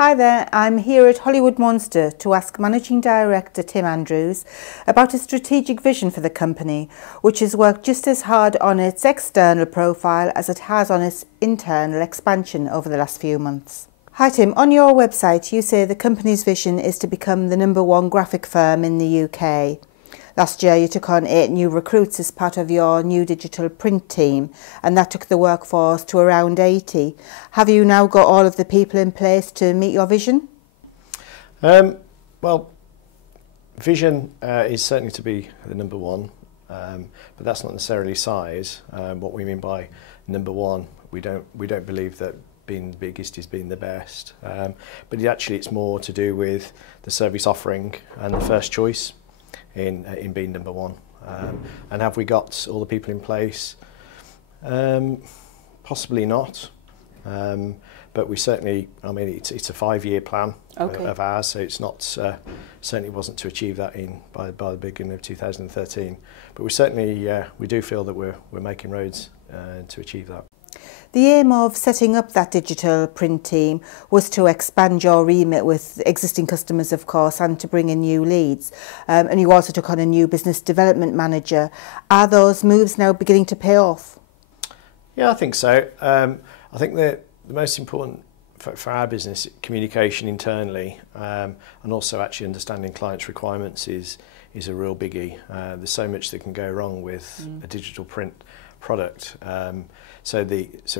Hi there, I'm here at Hollywood Monster to ask Managing Director Tim Andrews about his strategic vision for the company, which has worked just as hard on its external profile as it has on its internal expansion over the last few months. Hi Tim, on your website you say the company's vision is to become the #1 graphic firm in the UK. Last year you took on 8 new recruits as part of your new digital print team, and that took the workforce to around 80. Have you now got all of the people in place to meet your vision? Well, vision is certainly to be the #1, but that's not necessarily size. What we mean by #1, we don't believe that being the biggest is being the best, but it's more to do with the service offering and the first choice in being #1. And have we got all the people in place? Possibly not, but we certainly, it's a 5-year plan of ours, so it's not, certainly wasn't to achieve that by the beginning of 2013, but we certainly, we do feel that we're making roads to achieve that. The aim of setting up that digital print team was to expand your remit with existing customers, of course, and to bring in new leads. And you also took on a new business development manager. Are those moves now beginning to pay off? Yeah, I think so. I think that the most important for our business, communication internally, and also actually understanding clients' requirements is a real biggie. There's so much that can go wrong with a digital print product. So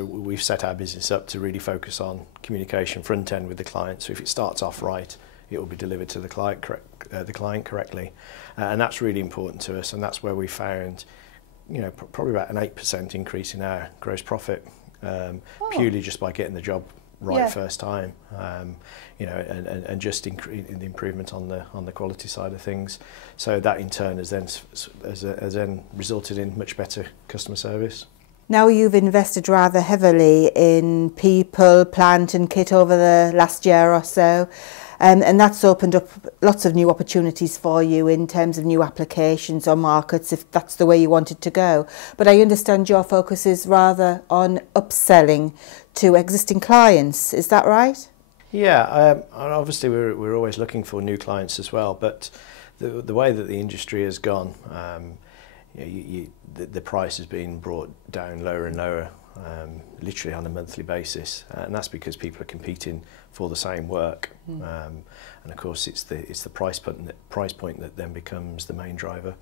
we've set our business up to really focus on communication front end with the client. So if it starts off right, it will be delivered to the client correctly, and that's really important to us. And that's where we found, probably about an 8% increase in our gross profit, purely just by getting the job right first time. And just the improvement on the quality side of things. So that in turn has then resulted in much better customer service. Now you've invested rather heavily in people, plant and kit over the last year or so, and that's opened up lots of new opportunities for you in terms of new applications or markets, if that's the way you wanted to go. But I understand your focus is rather on upselling to existing clients, is that right? Yeah, obviously we're always looking for new clients as well, but the way that the industry has gone, the price has been brought down lower and lower, literally on a monthly basis, and that's because people are competing for the same work, and of course it's the price point that then becomes the main driver.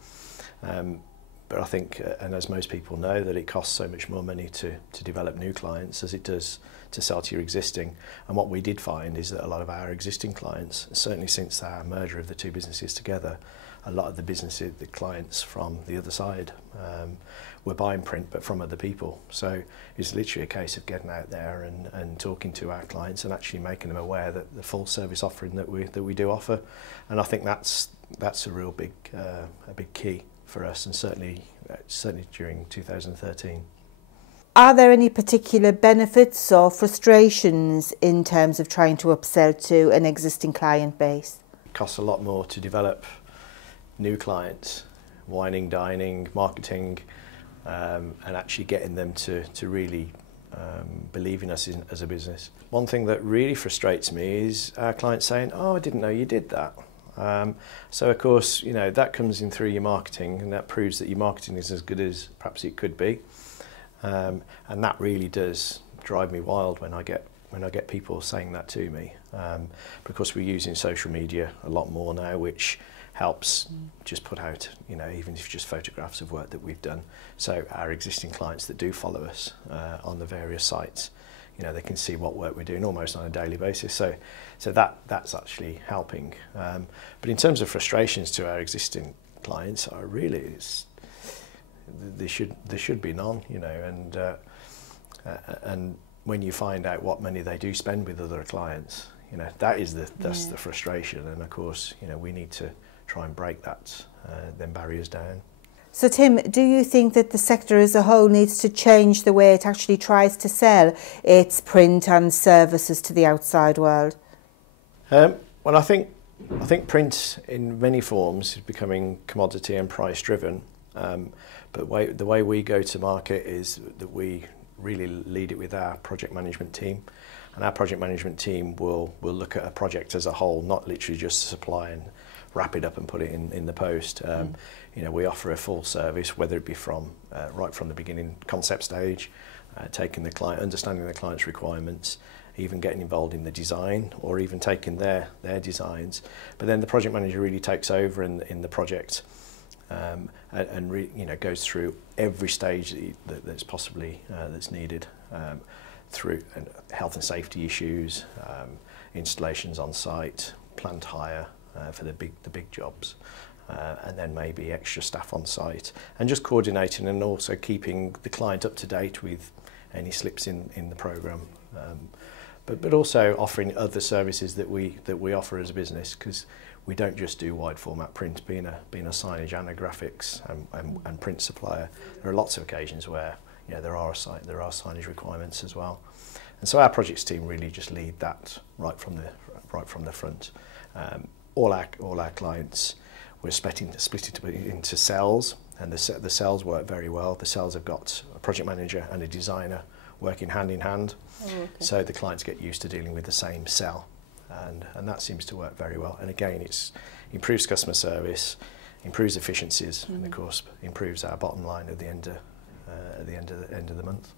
But I think, and as most people know, that it costs so much more money to develop new clients as it does to sell to your existing. And what we did find is that a lot of our existing clients, certainly since our merger of the two businesses together, a lot of the clients from the other side were buying print, but from other people. So it's literally a case of getting out there and talking to our clients and actually making them aware that the full service offering that we do offer. And I think that's a real big key for us, and certainly during 2013. Are there any particular benefits or frustrations in terms of trying to upsell to an existing client base? It costs a lot more to develop new clients, wining, dining, marketing, and actually getting them to really believe in us as a business. One thing that really frustrates me is our clients saying, "Oh, I didn't know you did that." So of course, that comes in through your marketing, and that proves that your marketing is as good as perhaps it could be. And that really does drive me wild when I get people saying that to me, because we're using social media a lot more now, which helps just put out, even if just photographs of work that we've done. So our existing clients that do follow us on the various sites, they can see what work we're doing almost on a daily basis. So that's actually helping. But in terms of frustrations to our existing clients, there should be none, and when you find out what money they do spend with other clients, that's the frustration. And of course, we need to try and break them barriers down. So Tim, do you think that the sector as a whole needs to change the way it actually tries to sell its print and services to the outside world? Well, I think print in many forms is becoming commodity and price driven. But the way we go to market is that we really lead it with our project management team, and our project management team will look at a project as a whole, not literally just supply and wrap it up and put it in the post. You know, we offer a full service, whether it be from right from the beginning, concept stage, taking the client, understanding the client's requirements, even getting involved in the design, or even taking their designs. But then the project manager really takes over in the project, and you know, goes through every stage that's possibly that's needed, through health and safety issues, installations on site, plant hire for the big jobs, and then maybe extra staff on site, and just coordinating and also keeping the client up to date with any slips in the programme. But also offering other services that we offer as a business, because we don't just do wide format print. Being a signage and a graphics and print supplier, there are lots of occasions where, you know, there are signage requirements as well, and so our projects team really just lead that right from the front. All our clients, we're split into cells, and the cells work very well. The cells have got a project manager and a designer working hand in hand. Oh, okay. So the clients get used to dealing with the same cell, and that seems to work very well. And again, it improves customer service, improves efficiencies, and of course improves our bottom line at the end of the month.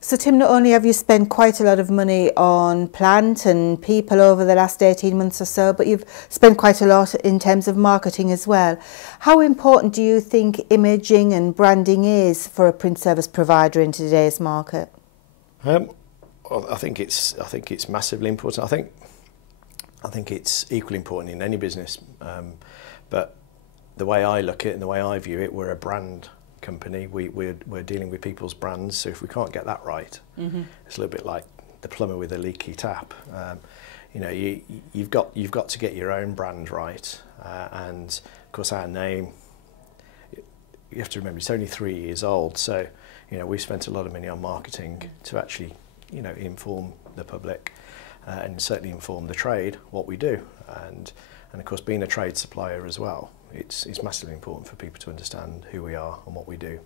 So Tim, not only have you spent quite a lot of money on plant and people over the last 18 months or so, but you've spent quite a lot in terms of marketing as well. How important do you think imaging and branding is for a print service provider in today's market? Well, I think it's massively important. I think it's equally important in any business. But the way I look at it and the way I view it, we're a brand company. We're dealing with people's brands. So if we can't get that right, it's a little bit like the plumber with a leaky tap. You know, you've got to get your own brand right. And of course, our name, you have to remember, it's only 3 years old. So, you know, we spent a lot of money on marketing to actually, you know, inform the public and certainly inform the trade what we do. And of course, being a trade supplier as well, it's massively important for people to understand who we are and what we do.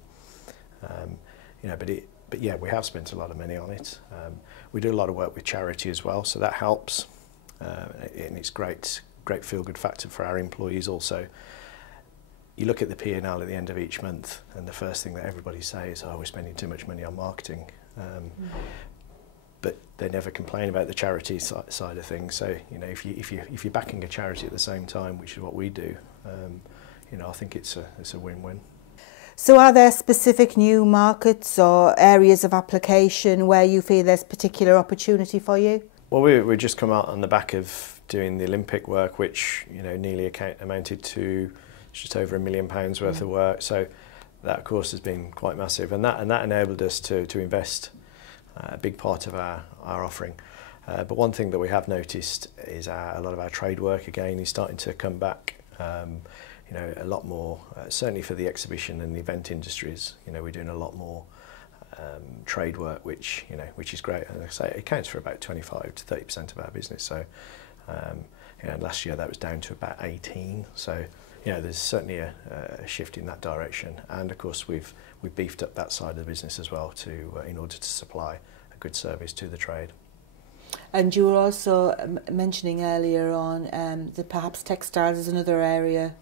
You know, but yeah, we have spent a lot of money on it. We do a lot of work with charity as well, so that helps. And it's great feel-good factor for our employees also. You look at the P&L at the end of each month, and the first thing that everybody says is, "Oh, we're spending too much money on marketing." But they never complain about the charity side of things. So, you know, if you're backing a charity at the same time, which is what we do, you know, I think it's a win-win. So are there specific new markets or areas of application where you feel there's particular opportunity for you? Well, we just come out on the back of doing the Olympic work, which, you know, nearly amounted to just over £1 million worth of work. So that, of course, has been quite massive, and that enabled us to invest a big part of our offering. But one thing that we have noticed is a lot of our trade work again is starting to come back. You know, a lot more, certainly for the exhibition and the event industries. You know, we're doing a lot more trade work, which is great. And like I say, it accounts for about 25 to 30% of our business. So, you know, last year that was down to about 18. So, you know, there's certainly a shift in that direction. And of course, we've beefed up that side of the business as well in order to supply a good service to the trade. And you were also mentioning earlier on that perhaps textiles is another area.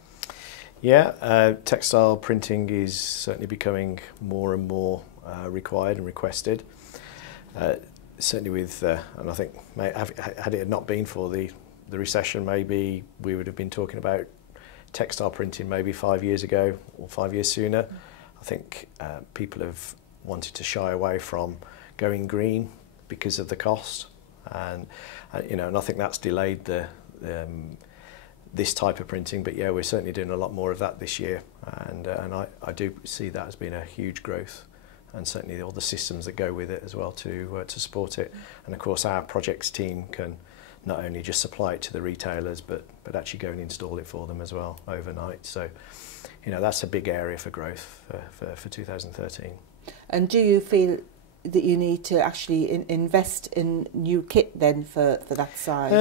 Yeah, textile printing is certainly becoming more and more required and requested. Certainly with, and I think had it not been for the recession, maybe we would have been talking about textile printing maybe 5 years ago or 5 years sooner. I think people have wanted to shy away from going green because of the cost, and you know, and I think that's delayed this type of printing. But yeah, we're certainly doing a lot more of that this year, and I do see that as being a huge growth, and certainly all the systems that go with it as well to support it. And of course, our projects team can not only just supply it to the retailers, but actually go and install it for them as well overnight. So, you know, that's a big area for growth for 2013. And do you feel that you need to actually invest in new kit then for that side?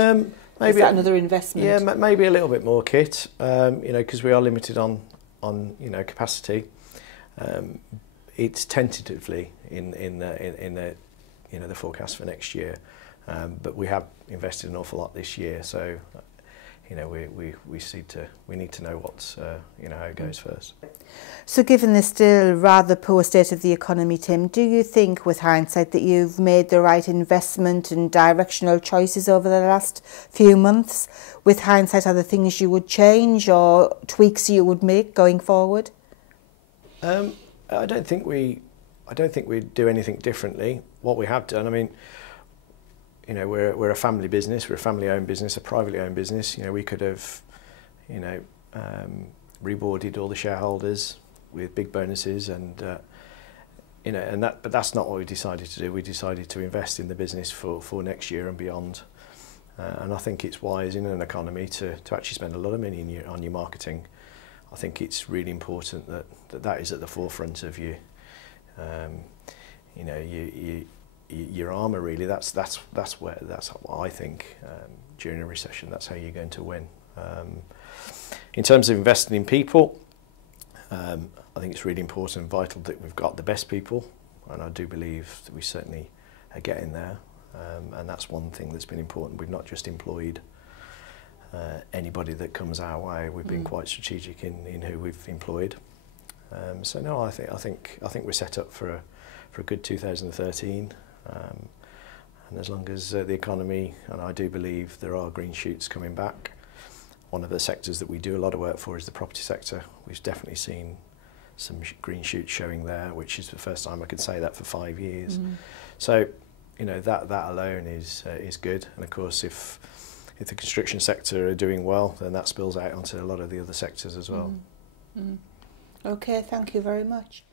Maybe is that another investment? Yeah, maybe a little bit more kit. You know, because we are limited on you know, capacity. It's tentatively in the you know, the forecast for next year. But we have invested an awful lot this year, so you know, we need to know what's you know, how it goes first. So given the still rather poor state of the economy, Tim, do you think with hindsight that you've made the right investment and directional choices over the last few months? With hindsight, are there things you would change or tweaks you would make going forward? I don't think we'd do anything differently. What we have done, I mean, you know, we're a family business, we're a family-owned business, a privately owned business. You know, we could have, you know, rewarded all the shareholders with big bonuses, and you know, but that's not what we decided to do. We decided to invest in the business for next year and beyond. And I think it's wise in an economy to actually spend a lot of money on your marketing. I think it's really important that is at the forefront of you. You know, your armour really. That's what I think during a recession. That's how you're going to win. In terms of investing in people, I think it's really important and vital that we've got the best people, and I do believe that we certainly are getting there. And that's one thing that's been important. We've not just employed anybody that comes our way. We've been quite strategic in who we've employed. So no, I think we're set up for a good 2013. And as long as the economy, and I do believe there are green shoots coming back. One of the sectors that we do a lot of work for is the property sector. We've definitely seen some green shoots showing there, which is the first time I could say that for 5 years. So, you know, that alone is good. And of course, if the construction sector are doing well, then that spills out onto a lot of the other sectors as well. Okay, thank you very much.